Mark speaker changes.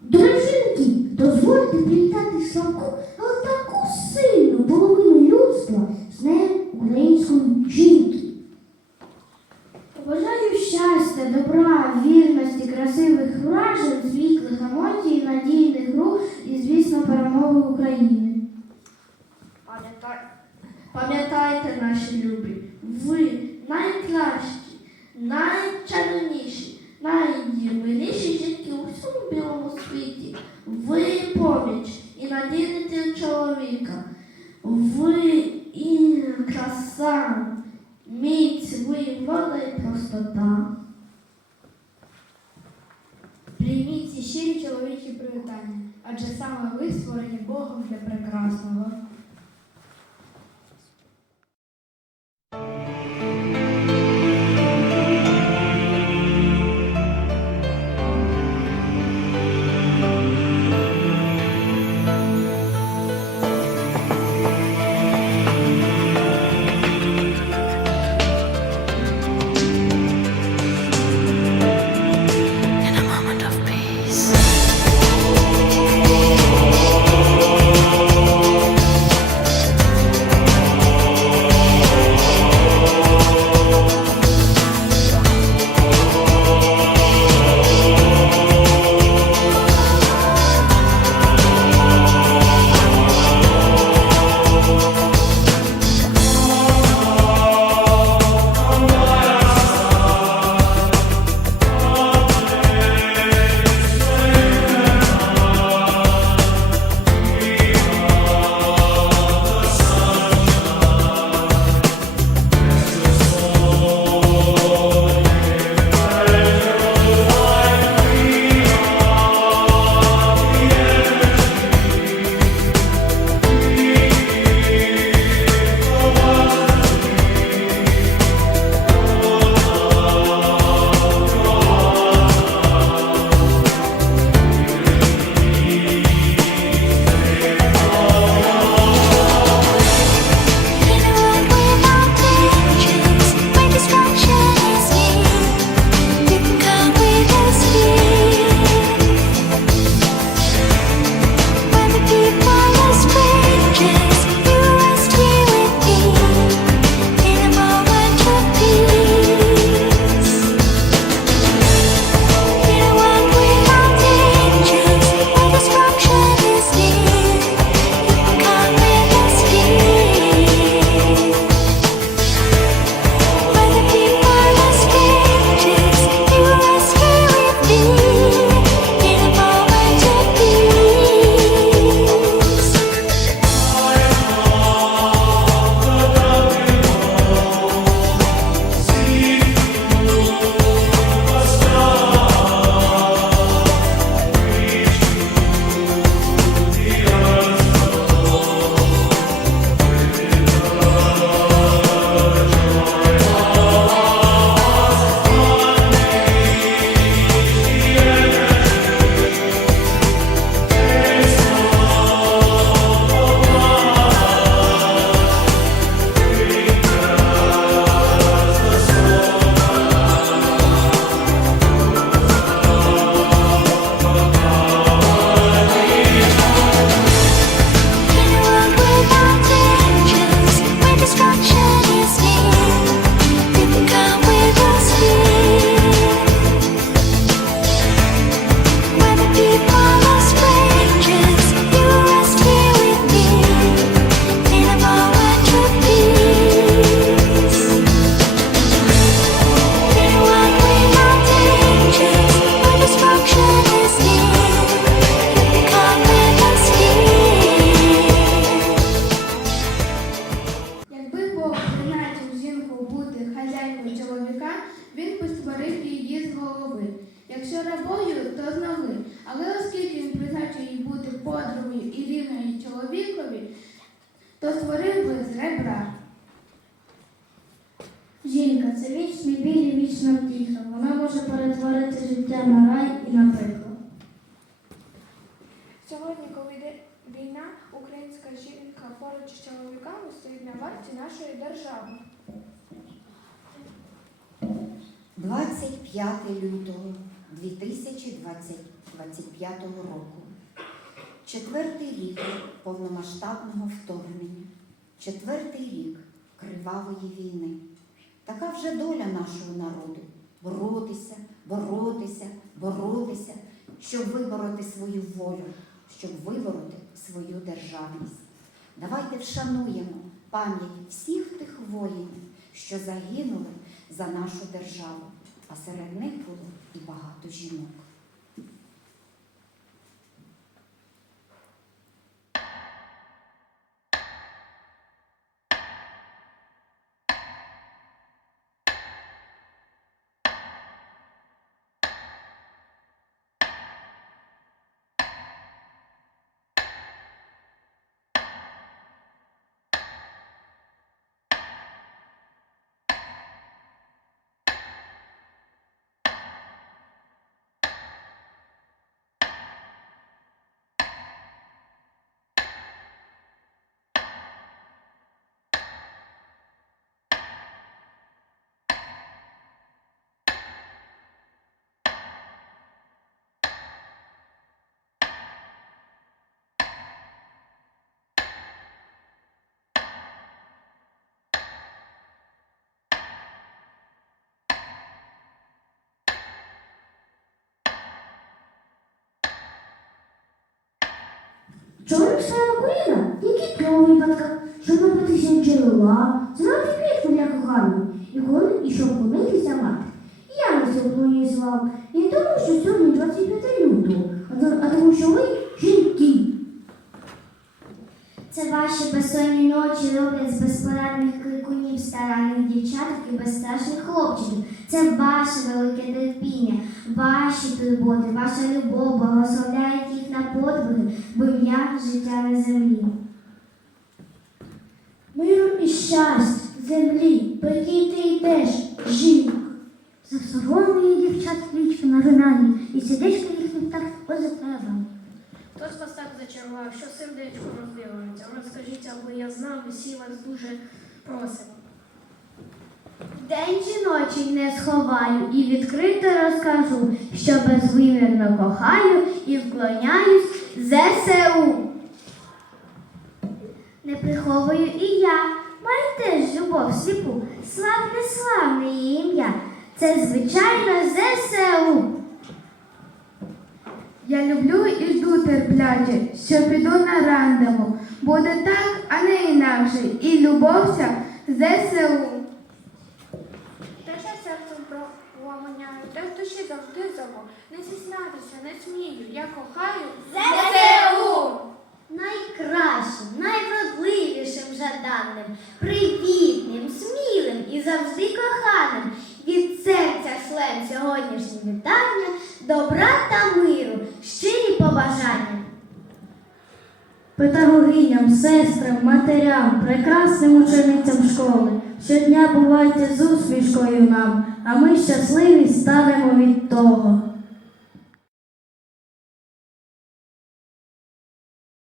Speaker 1: Дороженькі, дозвольте привітати Славку, але таку сильну половину людства з нею української жінки. Бажаю щастя, добра, вірності, красивих вражень, світлих емоцій, надійних рук і, звісно, перемоги України.
Speaker 2: Пам'ятай- Пам'ятайте, наші любі, ви найкращі, найчарівніші, наймиліші жінки у всьому білому світі. Ви поміч і надійний чоловіка. Ви і краса, міць, ви воля і простота.
Speaker 3: Прийміть ці щирі чоловічі привітання, адже саме ви створені Богом для прекрасного. То створив би з ребра.
Speaker 1: Жінка це вічний біль і вічна втіха. Вона може перетворити життя на рай і на пекло.
Speaker 4: Сьогодні, коли йде війна, українська жінка поруч з чоловіками стоїть на варті нашої держави.
Speaker 5: 25 лютого 2025 року. Четвертий рік повномасштабного вторгнення, четвертий рік кривавої війни. Така вже доля нашого народу боротися, боротися, боротися, щоб вибороти свою волю, щоб вибороти свою державність. Давайте вшануємо пам'ять всіх тих воїнів, що загинули за нашу державу, а серед них було і багато жінок.
Speaker 6: Чоловік своя коліна, які про випадках, щоб напитися джерела, знати квітку для коханої, і коли і щоб помитися мати. Я на цьому її звав, не тому, що сьогодні 25 лютого, а тому, що ви жінки. Це ваші безсонні ночі роблять з безпорадних кликунів старанних дівчаток і безстрашних хлопчиків. Це ваше велике терпіння, ваші турботи, ваша любов благословляють їх на подвиги, бо ім'я життя на землі. Миру і щастя, землі, покій ти йдеш, жінок. Засоромлені дівчат вічки на ринані, і сердечко їхніх так поза тебе.
Speaker 7: Хто з вас так зачарував, що сердечко роздивується? Розкажіть, аби я знав, всі вас дуже просимо.
Speaker 6: День жіночий не сховаю і відкрито розкажу, що безвимірно кохаю і вклоняюсь ЗСУ. Не приховую і я, маю теж любов сліпу, славне, славне її ім'я. Це звичайно ЗСУ.
Speaker 4: Я люблю і жду терпляче, що піду на рандеву. Буде так, а не інакше. І любов ця ЗСУ.
Speaker 8: Те в душі завжди зову. Не зізнатися, не смію, я кохаю
Speaker 6: ЗСУ! Найкращим, найвродливішим жаданним, привітним, смілим і завжди коханим. Від серця шлем сьогоднішнє вітання, добра та миру, щирі побажання. Педагогиням, сестрам, матерям, прекрасним ученицям школи. Щодня бувайте з усмішкою нам, а ми щасливі станемо від того.